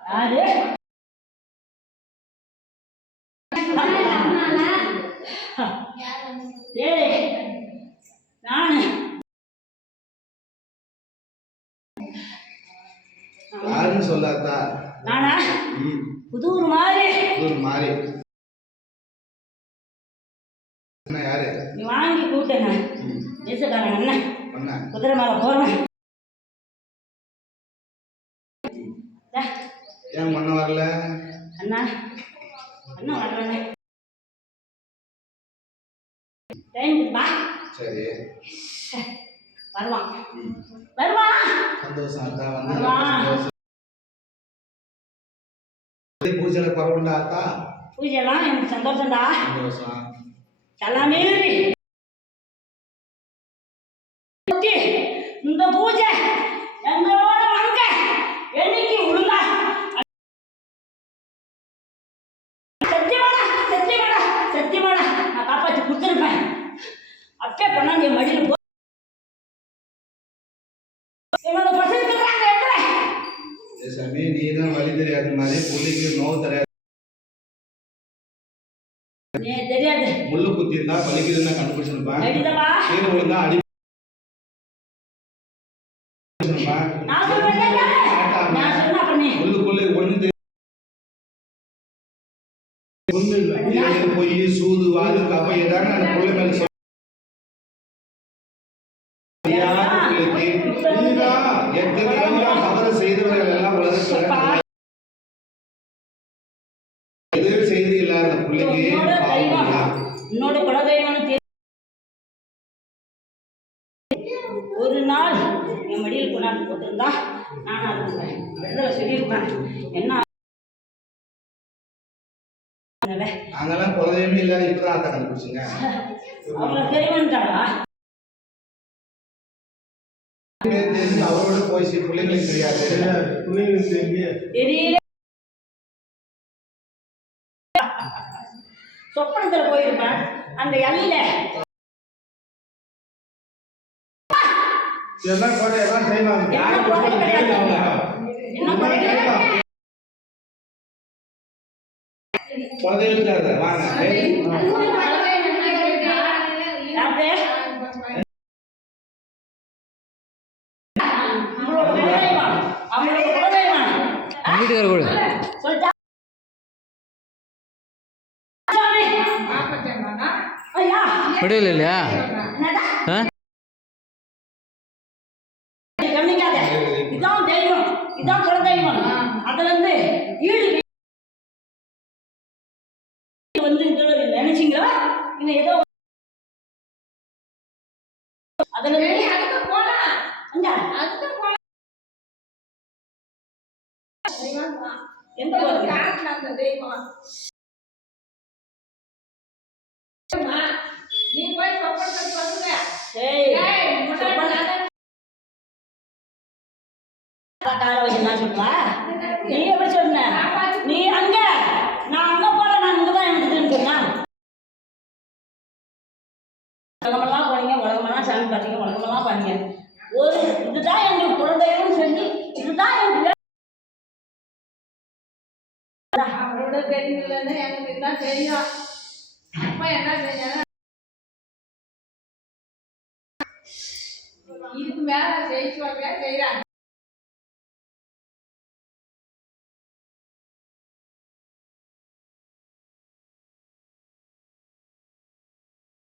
யாரு? ஏய் நானு. யாருன்னு சொல்லாதா? நானா? புதூர் மாதிரி. ஒரு மாதிரி. என்ன யாரு? நீ வாங்கி நேசக்காரன் அண்ணன் குதிரை மேல போறேன். ஏன் பண்ண வரல? அண்ணா அண்ணா வர்றானே டைம் பா சரி. வருவான். ம். வருவான். சந்தோஷம் அத்தா வந்து ஆமா. சந்தோஷம். பூஜையில பரவண்டா அத்தா பூஜைலாம் எனக்கு சந்தோஷம்டா. சந்தோஷம். எல்லாமே இந்த பூஜை எங்களோட என்னைக்கு ஒழுங்கா சத்தியமாடா சத்தியமாடா சத்தியமாடா நான் காப்பாற்றி கொடுத்துருப்பேன் அப்பே பண்ணாங்க என் மடியில் போ என்னோட பசங்க இருக்கிறாங்க இடத்துல ஏ சாமி நீ தான் வழி தெரியாத மாதிரி புள்ளிக்கு நோவு தெரியாது முள்ளு குத்தி இருந்தா வலிக்குதுன்னு கண்டுபிடிச்சிருப்பேன் அடிதப்பா கீழே விழுந்தா அடி ஒண்ணு பொய் சூது வாது கப்பை ஏதாவது ஒரு நாள் என் மடியில் கொண்டாந்து போட்டிருந்தா நான் அதுக்கு விடுதலை சொல்லியிருப்பேன் என்ன அதனால நாங்கெல்லாம் குலதெய்வமே இல்லாத இப்பதான் அத்தை கண்டுபிடிச்சுங்க. அவங்க தெய்வம்ட்டாளா தெரிஞ்சு அவரோட போய் பிள்ளைங்களுக்கு தெரியாது. பிள்ளைங்களுக்கு தெரிஞ்சு. தெரியல. சொப்பனத்துல போயிருப்பேன் அந்த எல்லையில எல்லாம் என்ன குறை வாங்க. கூட. விடையில இல்லையா? ஆ? இதான் தெய்வம். இதான் குலதெய்வம். அதுல இருந்து ஈடு வந்து நினைச்சீங்களா? இன்னும் ஏதோ அதுல இருந்து அங்க, எந்த கோயில்? நீ போய் சொப்பனத்துக்கு கார வச்சு நான் சொல்லுவா? நீ எப்படி சொன்ன? நீ அங்க. நான் அங்க போன சொன்னா உலகமெல்லாம் போனீங்க உலகமெல்லாம் சாமி பார்த்தீங்க உலகமெல்லாம் பண்ணீங்க. ஒரு இதுதான் எங்கள் குழந்தைகள்னு சொல்லி இதுதான் என் அவரோட பெரியவங்கன்னு எனக்கு இதுதான் தெரியும். அப்பா என்ன செஞ்சாங்க இதுக்கு மேல செய்வாங்க செய்யறாங்க